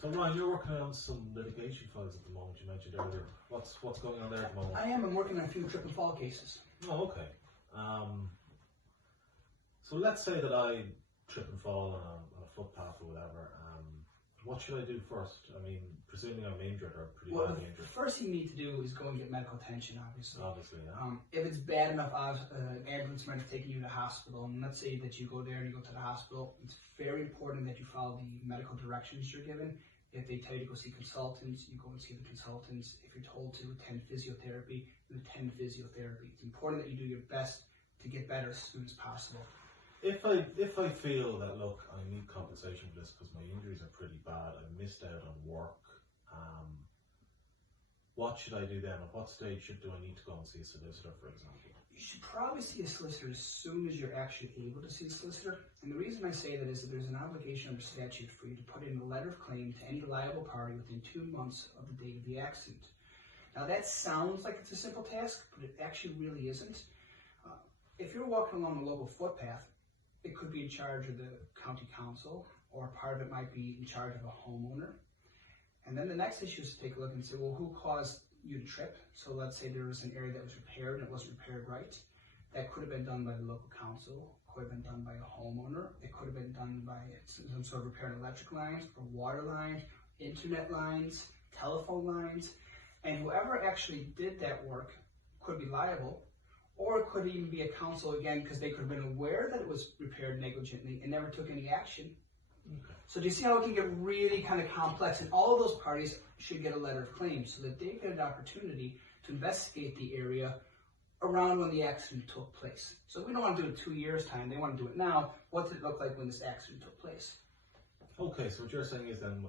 So Ryan, you're working on some litigation files at the moment, you mentioned earlier. What's going on there at the moment? I am. I'm working on a few trip and fall cases. Oh, okay. So let's say that I trip and fall on a footpath or whatever. What should I do first? I mean, presuming I'm injured or pretty badly injured. The first thing you need to do is go and get medical attention, obviously. Obviously, yeah. If it's bad enough, an ambulance might have taken you to the hospital. And let's say that you go there and you go to the hospital. It's very important that you follow the medical directions you're given. If they tell you to go see consultants, you go and see the consultants. If you're told to attend physiotherapy, you attend physiotherapy. It's important that you do your best to get better as soon as possible. If I feel that, look, I need compensation for this because my injuries are pretty bad, I missed out on work, what should I do then? At what stage do I need to go and see a solicitor, for example? You should probably see a solicitor as soon as you're actually able to see a solicitor. And the reason I say that is that there's an obligation under statute for you to put in a letter of claim to any liable party within 2 months of the date of the accident. Now that sounds like it's a simple task, but it actually really isn't. If you're walking along a local footpath, it could be in charge of the county council, or part of it might be in charge of a homeowner. And then the next issue is to take a look and say, well, who caused you to trip? So let's say there was an area that was repaired and it wasn't repaired right. That could have been done by the local council, could have been done by a homeowner, it could have been done by some sort of repairing electric lines, or water lines, internet lines, telephone lines. And whoever actually did that work could be liable. Or it could even be a council, again, because they could have been aware that it was repaired negligently and never took any action. Okay. So do you see how it can get really kind of complex? And all of those parties should get a letter of claim so that they get an opportunity to investigate the area around when the accident took place. So we don't want to do it in 2 years' time. They want to do it now. What did it look like when this accident took place? Okay, so what you're saying is then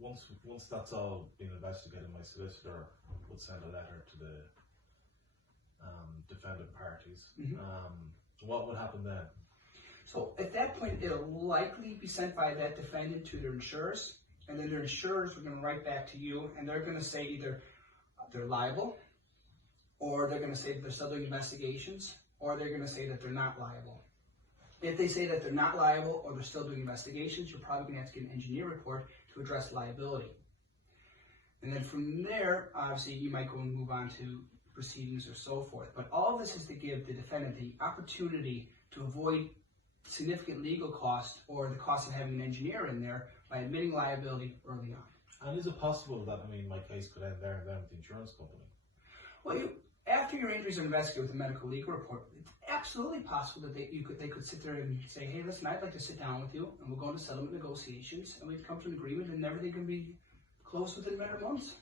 once that's all been investigated, my solicitor would send a letter to the defendant parties. Mm-hmm. What would happen then? So at that point, it'll likely be sent by that defendant to their insurers, and then their insurers are going to write back to you, and they're going to say either they're liable, or they're going to say that they're still doing investigations, or they're going to say that they're not liable. If they say that they're not liable or they're still doing investigations, you're probably going to have to get an engineer report to address liability. And then from there, obviously, you might go and move on to proceedings or so forth. But all of this is to give the defendant the opportunity to avoid significant legal costs or the cost of having an engineer in there by admitting liability early on. And is it possible that, my case could end there and then with the insurance company? Well, after your injuries are investigated with a medical legal report, it's absolutely possible that they could sit there and say, hey, listen, I'd like to sit down with you and we'll go into settlement negotiations and we'd come to an agreement and everything can be closed within a matter of months.